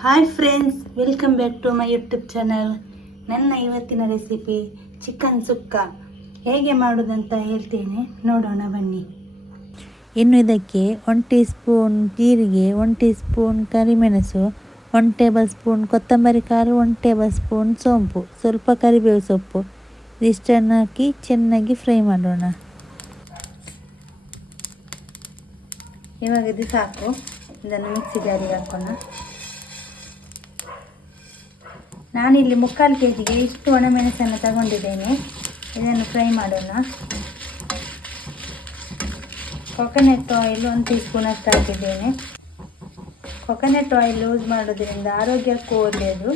Hi friends, welcome back to my YouTube channel. ನನ್ನ ಇವತ್ತಿನ recipe chicken ಸುಕ್ಕ. ಹೇಗೆ ಮಾಡೋದಂತ ಹೇಳ್ತೇನೆ, ನೋಡೋಣ ಬನ್ನಿ. ಇನ್ನು ಇದಕ್ಕೆ 1 ಟೀ ಸ್ಪೂನ್ ಜೀರಿಗೆ, 1 ಟೀ ಸ್ಪೂನ್ ಕರಿಮೆಣಸು, 1 ಟೇಬಲ್ ಸ್ಪೂನ್ ಕೊತ್ತಂಬರಿ ಕಾಳು, 1 ಟೇಬಲ್ ಸ್ಪೂನ್ ಸೋಂಪು, ಸ್ವಲ್ಪ ಕರಿಬೇವು ಸೊಪ್ಪು ಇದಿಷ್ಟನ್ನು ಹಾಕಿ ಚೆನ್ನಾಗಿ ಫ್ರೈ ಮಾಡೋಣ. ಇವಾಗ ಇದು ಸಾಕು. ಇದನ್ನು ಮಿಕ್ಸಿ ಜಾರಿಗೆ ಹಾಕೋಣ. ನಾನಿಲ್ಲಿ 3/4 kg ಇಷ್ಟು ಒಣಮೆಣಸನ್ನು ತಗೊಂಡಿದ್ದೇನೆ. ಇದನ್ನು ಫ್ರೈ ಮಾಡೋಣ. ಕೊಕೊನಟ್ ಆಯಿಲ್ 1 ಟೀ ಸ್ಪೂನ್ ಅಷ್ಟು ಹಾಕಿದ್ದೇನೆ. ಕೊಕೊನಟ್ ಆಯಿಲ್ ಯೂಸ್ ಮಾಡೋದ್ರಿಂದ ಆರೋಗ್ಯಕ್ಕೂ ಒಳ್ಳೆಯದು,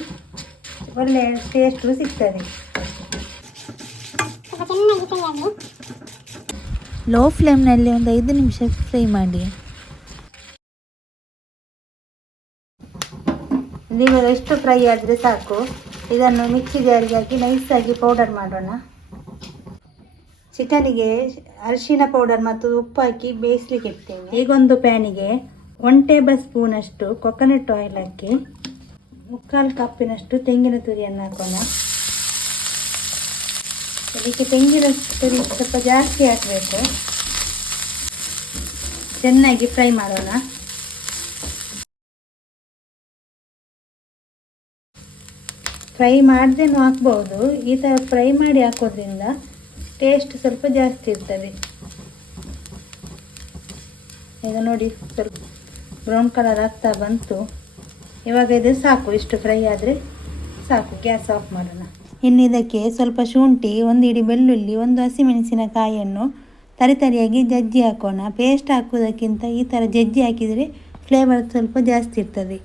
ಒಳ್ಳೆಯ ಟೇಸ್ಟು ಸಿಗ್ತದೆ. ಲೋ ಫ್ಲೇಮ್ನಲ್ಲಿ ಒಂದು 5 ನಿಮಿಷ ಫ್ರೈ ಮಾಡಿ. ಇವಾಗ ಎಷ್ಟು ಫ್ರೈ ಆದರೆ ಸಾಕು. ಇದನ್ನು ಮಿಕ್ಸಿ ಜಾರಿಗೆ ಹಾಕಿ ನೈಸಾಗಿ ಪೌಡರ್ ಮಾಡೋಣ. ಚಿಕನಿಗೆ ಅರಿಶಿನ ಪೌಡರ್ ಮತ್ತು ಉಪ್ಪು ಹಾಕಿ ಬೇಯಿಸ್ಲಿಕ್ಕೆ ಇಡ್ತೇನೆ. ಈಗೊಂದು ಪ್ಯಾನಿಗೆ 1 ಟೇಬಲ್ ಸ್ಪೂನ್ ಅಷ್ಟು ಕೊಕೊನಟ್ ಆಯಿಲ್ ಹಾಕಿ 3/4 ಕಪ್ಪಿನಷ್ಟು ತೆಂಗಿನ ತುರಿಯನ್ನು ಹಾಕೋಣ. ಇದಕ್ಕೆ ತೆಂಗಿನ ತುರಿ ಸ್ವಲ್ಪ ಜಾಸ್ತಿ ಹಾಕಬೇಕು. ಚೆನ್ನಾಗಿ ಫ್ರೈ ಮಾಡೋಣ. ಫ್ರೈ ಮಾಡದೇನು ಹಾಕ್ಬೋದು. ಈ ಥರ ಫ್ರೈ ಮಾಡಿ ಹಾಕೋದ್ರಿಂದ ಟೇಸ್ಟ್ ಸ್ವಲ್ಪ ಜಾಸ್ತಿ ಇರ್ತದೆ. ಈಗ ನೋಡಿ, ಸ್ವಲ್ಪ ಬ್ರೌನ್ ಕಲರ್ ಆಗ್ತಾ ಬಂತು. ಇವಾಗ ಇದು ಸಾಕು. ಇಷ್ಟು ಫ್ರೈ ಆದರೆ ಸಾಕು. ಗ್ಯಾಸ್ ಆಫ್ ಮಾಡೋಣ. ಇನ್ನು ಇದಕ್ಕೆ ಸ್ವಲ್ಪ ಶುಂಠಿ, 1 ಹಿಡಿ ಬೆಳ್ಳುಳ್ಳಿ, 1 ಹಸಿಮೆಣಸಿನಕಾಯಿಯನ್ನು ತರಿಯಾಗಿ ಜಜ್ಜಿ ಹಾಕೋಣ. ಪೇಸ್ಟ್ ಹಾಕೋದಕ್ಕಿಂತ ಈ ಥರ ಜಜ್ಜಿ ಹಾಕಿದರೆ ಫ್ಲೇವರ್ ಸ್ವಲ್ಪ ಜಾಸ್ತಿ ಇರ್ತದೆ.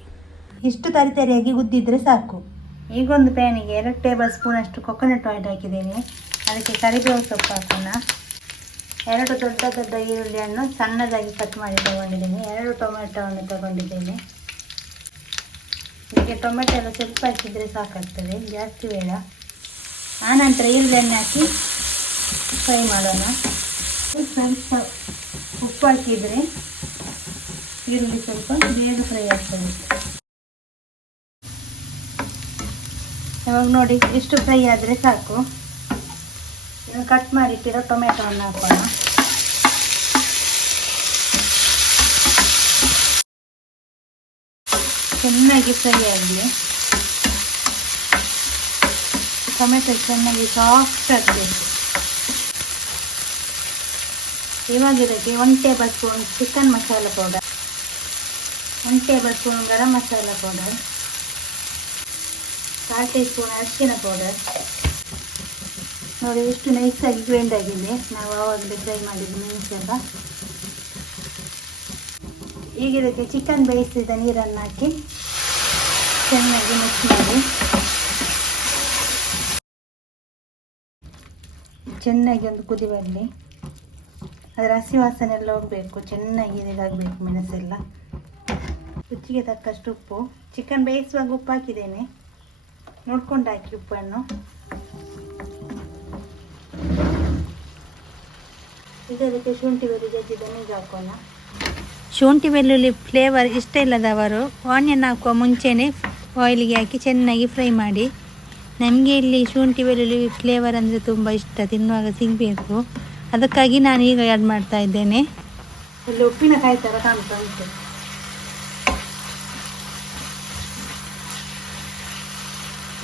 ಇಷ್ಟು ತರಿಯಾಗಿ ಗುದ್ದಿದ್ರೆ ಸಾಕು. ಈಗೊಂದು ಪ್ಯಾನಿಗೆ 2 ಟೇಬಲ್ ಸ್ಪೂನ್ ಅಷ್ಟು ಕೊಕೊನಟ್ ಆಯಿಲ್ ಹಾಕಿದ್ದೇನೆ. ಅದಕ್ಕೆ ಕರಿಬೇವು ಸೊಪ್ಪು ಹಾಕೋಣ. 2 ದೊಡ್ಡ ಈರುಳ್ಳಿಯನ್ನು ಸಣ್ಣದಾಗಿ ಕಟ್ ಮಾಡಿ ತಗೊಂಡಿದ್ದೇನೆ. 2 ಟೊಮೆಟೊವನ್ನು ತಗೊಂಡಿದ್ದೇನೆ. ಇದಕ್ಕೆ ಟೊಮೆಟೊ ಎಲ್ಲ ಸ್ವಲ್ಪ ಹಾಕಿದರೆ ಸಾಕಾಗ್ತದೆ, ಜಾಸ್ತಿ ಬೇಡ. ಆನಂತರ ಈರುಳ್ಳಿಯನ್ನು ಹಾಕಿ ಫ್ರೈ ಮಾಡೋಣ. ಸ್ವಲ್ಪ ಉಪ್ಪು ಹಾಕಿದರೆ ಈರುಳ್ಳಿ ಸ್ವಲ್ಪ ಬೇಗ ಫ್ರೈ ಆಗ್ತದೆ. ಇವಾಗ ನೋಡಿ, ಇಷ್ಟು ಫ್ರೈ ಆದರೆ ಸಾಕು. ಇನ್ನು ಕಟ್ ಮಾಡಿಟ್ಟಿರೋ ಟೊಮೆಟೊವನ್ನು ಹಾಕೋಣ. ಚೆನ್ನಾಗಿ ಫ್ರೈ ಆಗಲಿ. ಟೊಮೆಟೊ ಚೆನ್ನಾಗಿ ಸಾಫ್ಟ್ ಆಗಬೇಕು. ಇವಾಗ ಇದಕ್ಕೆ 1 table spoon chicken masala powder, 1 table spoon garam masala powder, 1/4 tea spoon ಅರಿಶಿನ ಪೌಡರ್. ನೋಡಿ, ಎಷ್ಟು ನೈಸಾಗಿ ಗ್ರೈಂಡ್ ಆಗಿದೆ. ನಾವು ಆವಾಗಲೇ ಫ್ರೈ ಮಾಡಿದ್ದು ಮೆಣಸೆಲ್ಲ. ಈಗ ಇದಕ್ಕೆ ಚಿಕನ್ ಬೇಯಿಸಿದ ನೀರನ್ನು ಹಾಕಿ ಚೆನ್ನಾಗಿ ಮಿಕ್ಸ್ ಮಾಡಿ. ಚೆನ್ನಾಗಿ ಒಂದು ಕುದಿ ಬರಲಿ. ಅದರ ಹಸಿ ವಾಸನೆ ಎಲ್ಲ ಹೋಗಬೇಕು. ಚೆನ್ನಾಗಿ ಇದಾಗಬೇಕು ಮೆಣಸೆಲ್ಲ. ರುಚಿಗೆ ತಕ್ಕಷ್ಟು ಉಪ್ಪು. ಚಿಕನ್ ಬೇಯಿಸುವಾಗ ಉಪ್ಪು ಹಾಕಿದ್ದೇನೆ, ನೋಡ್ಕೊಂಡು ಹಾಕಿ ಉಪ್ಪನ್ನು. ಇದಕ್ಕೆ ಶುಂಠಿ ಬೆಳ್ಳುಳ್ಳಿ ಜಜ್ಜಿದ್ದನ್ನು ಈಗ ಹಾಕೋಣ. ಶುಂಠಿ ಬೆಳ್ಳುಳ್ಳಿ ಫ್ಲೇವರ್ ಇಷ್ಟ ಇಲ್ಲದವರು ಆನಿಯನ್ ಹಾಕುವ ಮುಂಚೆನೇ ಆಯಿಲಿಗೆ ಹಾಕಿ ಚೆನ್ನಾಗಿ ಫ್ರೈ ಮಾಡಿ. ನಮಗೆ ಇಲ್ಲಿ ಶುಂಠಿ ಬೆಳ್ಳುಳ್ಳಿ ಫ್ಲೇವರ್ ಅಂದರೆ ತುಂಬ ಇಷ್ಟ, ತಿನ್ನುವಾಗ ಸಿಗಬೇಕು. ಅದಕ್ಕಾಗಿ ನಾನು ಈಗ ಆ್ಯಡ್ ಮಾಡ್ತಾ ಇದ್ದೇನೆ. ಇಲ್ಲಿ ಉಪ್ಪಿನಕಾಯಿ ಥರ ಕಾಣ್ತಾ ಉಂಟು.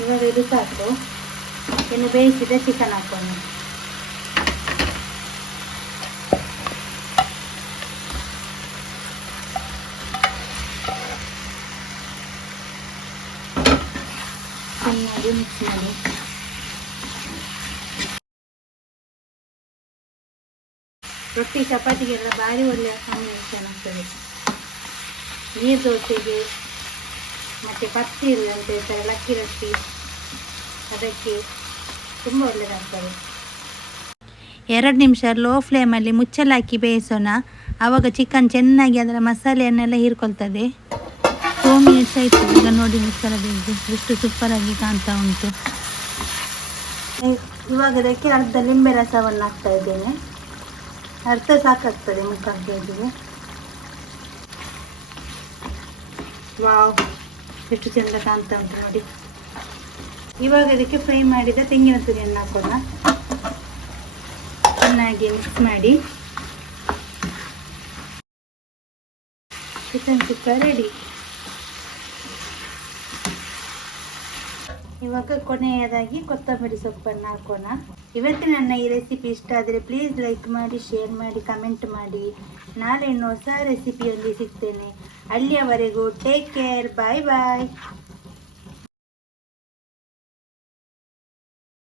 ಇವಾಗ ಇದು ಸಾಕು. ಇನ್ನು ಬೇಯಿಸಿದ ಚಿಕನ್ ಹಾಕೋಣ. ಚೆನ್ನಾಗಿ ಮಿಕ್ಸ್ ಮಾಡಿ. ರೊಟ್ಟಿ ಚಪಾತಿಗೆಲ್ಲ ಭಾರಿ ಒಳ್ಳೆಯ ಕಾಂಬಿನೇಷನ್ ಆಗ್ತದೆ. ನೀರು ದೋಸೆಗೆ ಮತ್ತು ಪತ್ತೀರು ಅಂತ ಹೇಳ್ತಾರೆ, ಲಕ್ಕಿ ರೊಟ್ಟಿ, ಅದಕ್ಕೆ ತುಂಬ ಒಳ್ಳೆಯದಾಗ್ತದೆ. 2 ನಿಮಿಷ ಲೋ ಫ್ಲೇಮಲ್ಲಿ ಮುಚ್ಚಲಾಕಿ ಬೇಯಿಸೋಣ. ಆವಾಗ ಚಿಕನ್ ಚೆನ್ನಾಗಿ ಅದರ ಮಸಾಲೆಯನ್ನೆಲ್ಲ ಹೀರ್ಕೊಳ್ತದೆ. 2 ಮಿನಿಟ್ಸ್ ಆಯಿತು. ಈಗ ನೋಡಿ, ಮುಚ್ಚಳ ಬೇಯಿಸಿ ಎಷ್ಟು ಸೂಪರಾಗಿ ಕಾಣ್ತಾ ಉಂಟು. ಇವಾಗ ಅದಕ್ಕೆ ಅರ್ಧ ಲಿಂಬೆ ರಸವನ್ನು ಹಾಕ್ತಾ ಇದ್ದೇನೆ. ಅರ್ಧ ಸಾಕಾಗ್ತದೆ 3/4 kg. ವಾವ್, ಎಷ್ಟು ಚೆಂದ ಕಾಣ್ತಾ ಉಂಟು ನೋಡಿ. ಇವಾಗ ಇದಕ್ಕೆ ಫ್ರೈ ಮಾಡಿದ ತೆಂಗಿನ ತುರಿಯನ್ನು ಹಾಕೋಣ. ಚೆನ್ನಾಗಿ ಮಿಕ್ಸ್ ಮಾಡಿ ಚಿಕನ್ ಸುಕ್ಕ ರೆಡಿ. ಇವಾಗ ಕೊನೆಯದಾಗಿ ಕೊತ್ತಂಬರಿ ಸೊಪ್ಪನ್ನು ಹಾಕೋಣ. ಇವತ್ತಿನ ನನ್ನ ಈ ರೆಸಿಪಿ ಇಷ್ಟ ಆದರೆ ಪ್ಲೀಸ್ ಲೈಕ್ ಮಾಡಿ, ಶೇರ್ ಮಾಡಿ, ಕಮೆಂಟ್ ಮಾಡಿ. ನಾಳೆ ಇನ್ನು ಹೊಸ ರೆಸಿಪಿಯೊಂದಿಗೆ ಸಿಗ್ತೇನೆ. ಅಲ್ಲಿಯವರೆಗೂ ಟೇಕ್ ಕೇರ್, ಬಾಯ್ ಬಾಯ್.